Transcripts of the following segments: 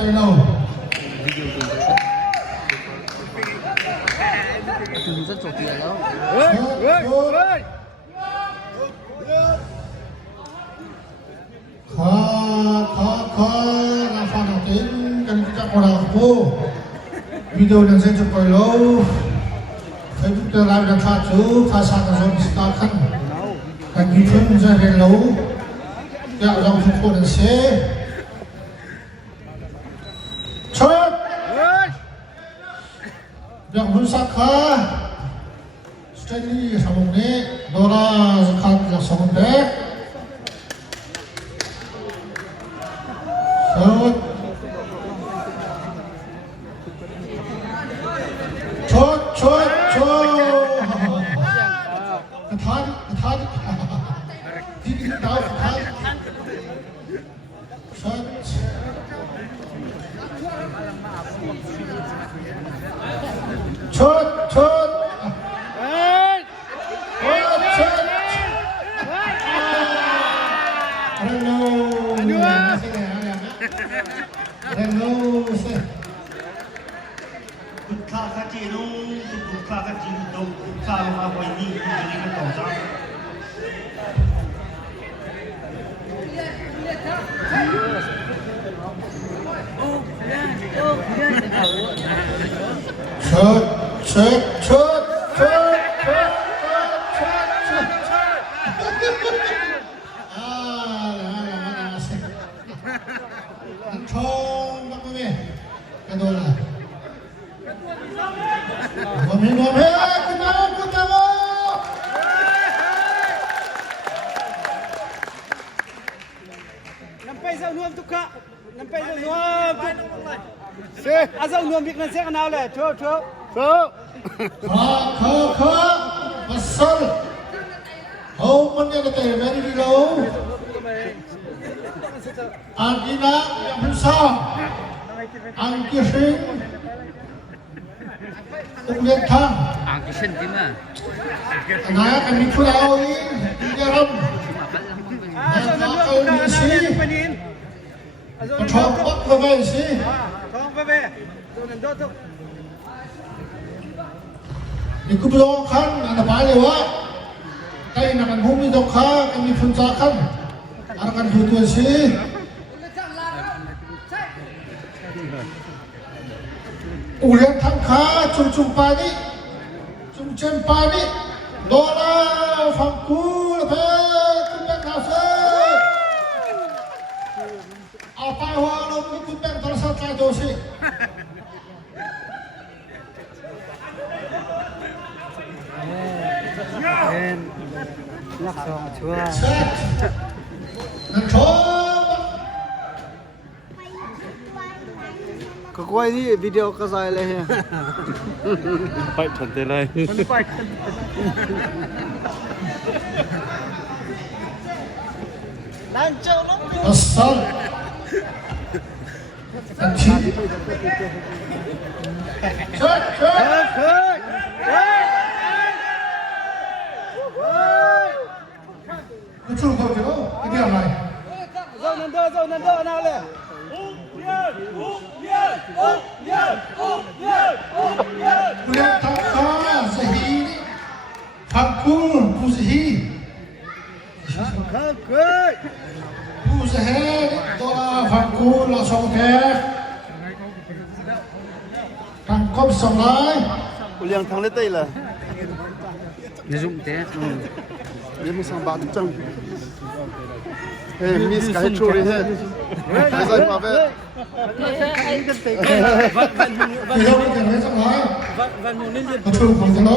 tay lâu Từng rất trộn tiền đâu. Khó làm sao nào tính cần chắc qua đầu cô video đang xem cho lâu Facebook tương lai đang pha chú pha sang rồi start khăn cảnh như thế ra về lâu dạo dòng phục vụ đang xe chốt dòng hun sắc khá Stanley sabung ni Dora zakat la sabung dek chốt chốt Ketan tidak tahu ketan chốtข้าข้าจีนุ่งตุกข้าข้าจีนุ่งข้ามาไว้นี่จะได้ไม่ต้องซ้ำชดทองบักไม่กระโดดละผมเห็นคุณน้องน้ำไปเจ้านวมทุกขะน้ำไปเจ้านวมเสียอาเจ้านวมบิ๊กนั่นเสียกันเอาเลยเถอะมาสั่งเขามันยังจะเตะแมนดีโลอันนี้นะยังไม่ทราบอันกี่สิ่งต้องเรียนทาง cái sân tím à. นายกันมีผู้เอาอินดีรำ อาเจ้านวมทุกขะนะเรียนไปนิน ทองบักไปสิ ทองไปตัวนั้นโดดทุก นี่กูไปลองคันอันดับอะไรวะใครนักการหุ่นมีดอกค้ากันมีคนจ้าคันอันกันดูตัวสิอุเรียนทำค้าจุ่มปานี่จุ่มเจนปานี่โดราฟังกูละเพื่อนคุณแบงค์คาเฟ่เอาไปหัวลงคุณแบงค์โทรศัพท์ใจดูสิ รักสองชัว นั่นชม ก็กล้วยที่วิดีโอก็ใส่เลยฮะ ไปชนเตเลย มันไปนั่นเจ้าลูก อัสซัลอันที่เชิดคุณชูเขาจะรู้ที่อะไร เจ้านั่นเด้อน่าเลย คุณเลี้ยงทำข้าวสฮีทำกูผู้สฮีผู้สฮีตัวทำกูเราส่งแกทำครบสองร้อย กูเลี้ยงทางเล็ดได้เลย Nó dụng thế. ยังมี2 บาทจังเฮ้ยมีสกายชูรีเฮ้ยไม่ใช่มาเว้ย คือเราจะไม่สองร้อยประตูของเรา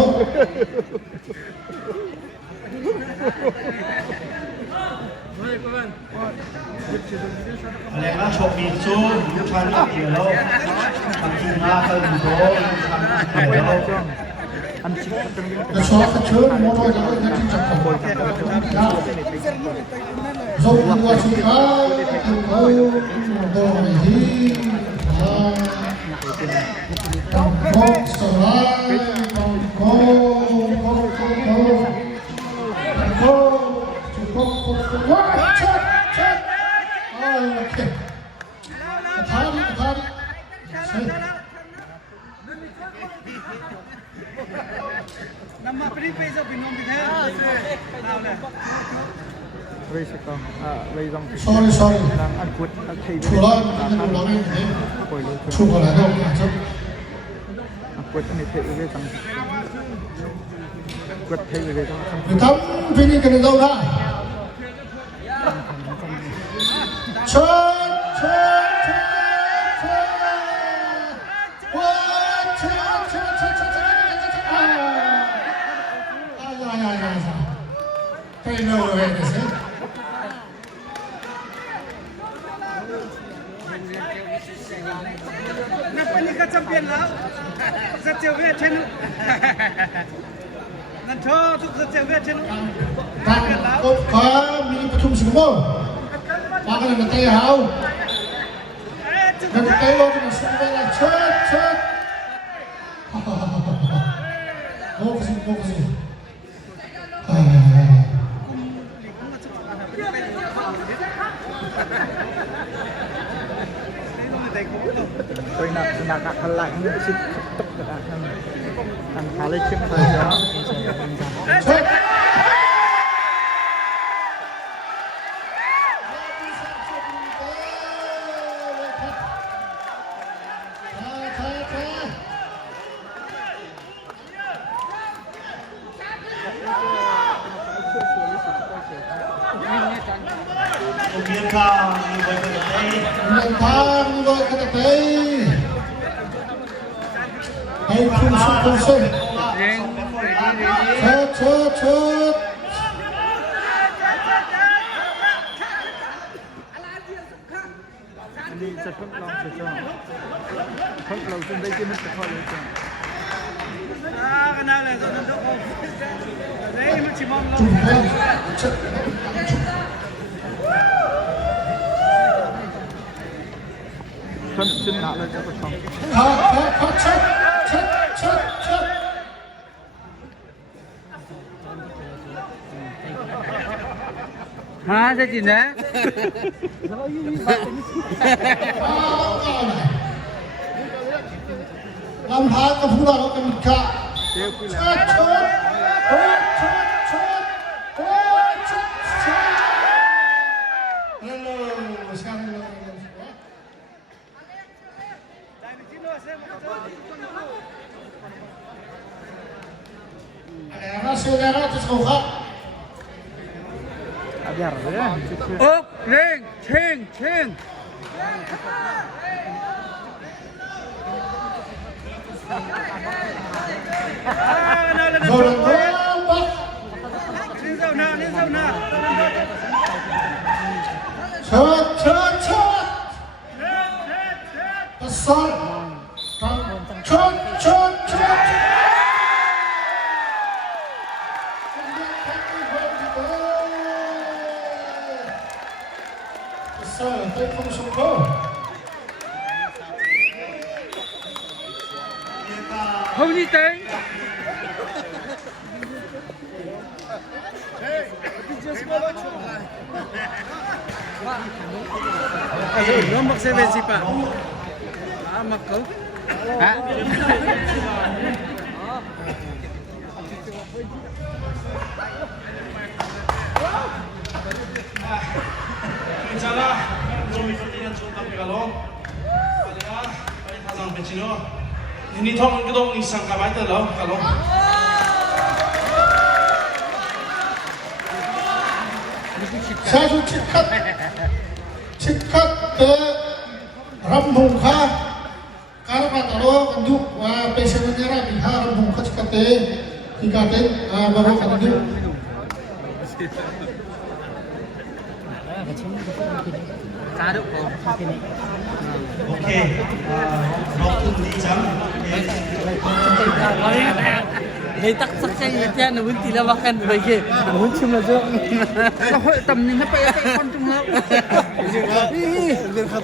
อะไรนะชมมีซูยุชันเกี่ยวแล้วบางทีน่าเคยดูโดนทำแล้ว แต่ชอบเชิญมอเตอร์แล้วก็ยังที่จับขบวนส่งตัวสุดท้ายถึงเขาโดนฮีต้องโค้งสลายต้องโค้งว้าเช็ดโอเคท้าดิ Nama pripes au binom bithe. Wei sekong wei dong sorry nang akut akhai chú lo cái đồ đó này thế koi lu chú còn lại đâu cả chứ akut ni thei wei tang akut thei wei tang người thấm phi đi cái này đâu ra chơi cái nơi này cái gì Napa ni ka champion lao. Sa chewe chenu. Nan tho tu sa chewe chenu. ก็มีประชุมสิงคโปร์มากันในเตะเฮาในเตะโลกในสิงคโปร์เชิดโอ้สิkoi nak halak ni sit tok dak kan kale chim ta ya เชิดเรียนข้าวมีไว้เป็นไง เดินทางโดยกระเตยให้คุณสุขคุณสุข Reng, ready. เชิด นี่จะทดลองจะทดลองจนได้กินมันจะทอดเลยจ้ะ Ah, kana le so nan do ko. Dei ma chi mong lo. จุ่มแป้งเชิด คนชนะเลยจะประชม ขาเชิด Ha, sa chin na. ลำพางกับพวกเราเป็นมิตรค่ะ เดี๋ยวคุย เชิ แล้ว ดเชิดเชิดเร็วช่างเลย Dai ni chino se ma to. อะไรนะเสียแล้วจะส่งครับ ajar ya Up, reng, ching. Ah, kana le โด nan น do. โดนบัก Ni zau na. เชิดกระสอนเชิดเต้นคงสมบูรณ์ Hông đi tới. Lombok se ve sipa. Ah, makko. Ha? อินชาอัลลอฮ์จงมีคนที่ยังชูตับไปกับโลกอะไรนะไปทางเป็นชิโน่นี่ท้องมันก็ต้องมีสังกัดไว้เตอร์แล้วกับโลก 사실 치컷 때 람봉카 까르바타로 간죽 와 페시면이라 비하 람봉카 치컷 때 이가된 바로 간죽 Cá đậu cổ. โอเคขอบคุณดีจัง Lấy tắc sắc chay như thế nó vẫn tì là bác ăn rồi kìa. Nó vẫn chim là dưỡng. Nó hội tầm nhìn nó bay con trong lớp.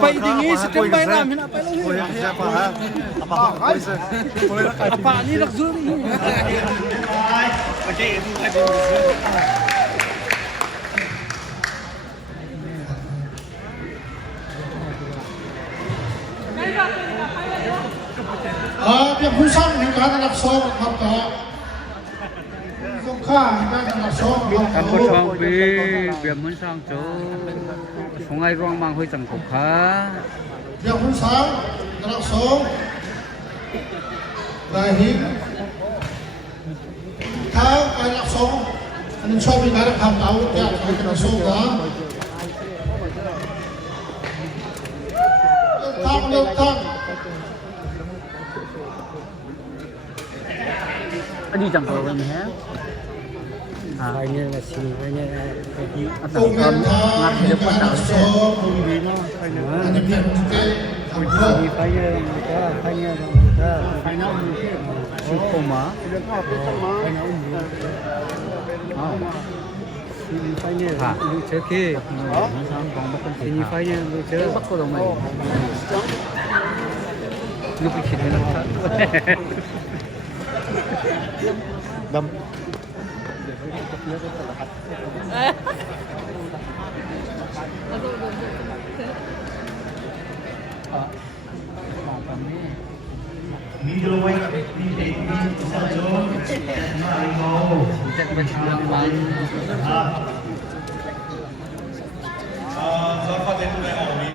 Bay thì nghĩ sẽ trên bay làm thế nào bay lâu. Apa ni nak dưỡng. โอเค Hãy subscribe cho kênh Ghiền Mì Gõ để không bỏ lỡ เพียงผู้สร้างแห่งการรักษาครับต่อสงข้าแห่งการรักษาครับ กัน ต่ ก็ อ ชอบบีเบียมันสร้างโจสงไอ้ร่วงมังห้อยจังกุกขา เพียงผู้สร้างรักษาได้หินถ้าไปรักษาอันนี้ชอบมีการทำเอาแก้ไขกันรักษาเลือกตั้ง อันนี้จังตัวนี้ฮะไอ้เนี่ยละสิไอ้เนี่ยอัต ตรง รา เงินทาง งัด ใน เดี๋ยว กา ปั ร ตตา รัก เ ษาอันนี้เพียงที่เป็นทำเพื่อ สุขมา เรื่องข้าวเป็นต้นไม้ อ้าวค่ะดูเช็คที่มันสร้างของมันเป็นสีไฟเนี่ยดูเช็คปักก็ตรงไหนดูไปคิดเลยนะครับ ดำ Video wait, video sajo, maringo. Cek bersilang bang. Zafat itu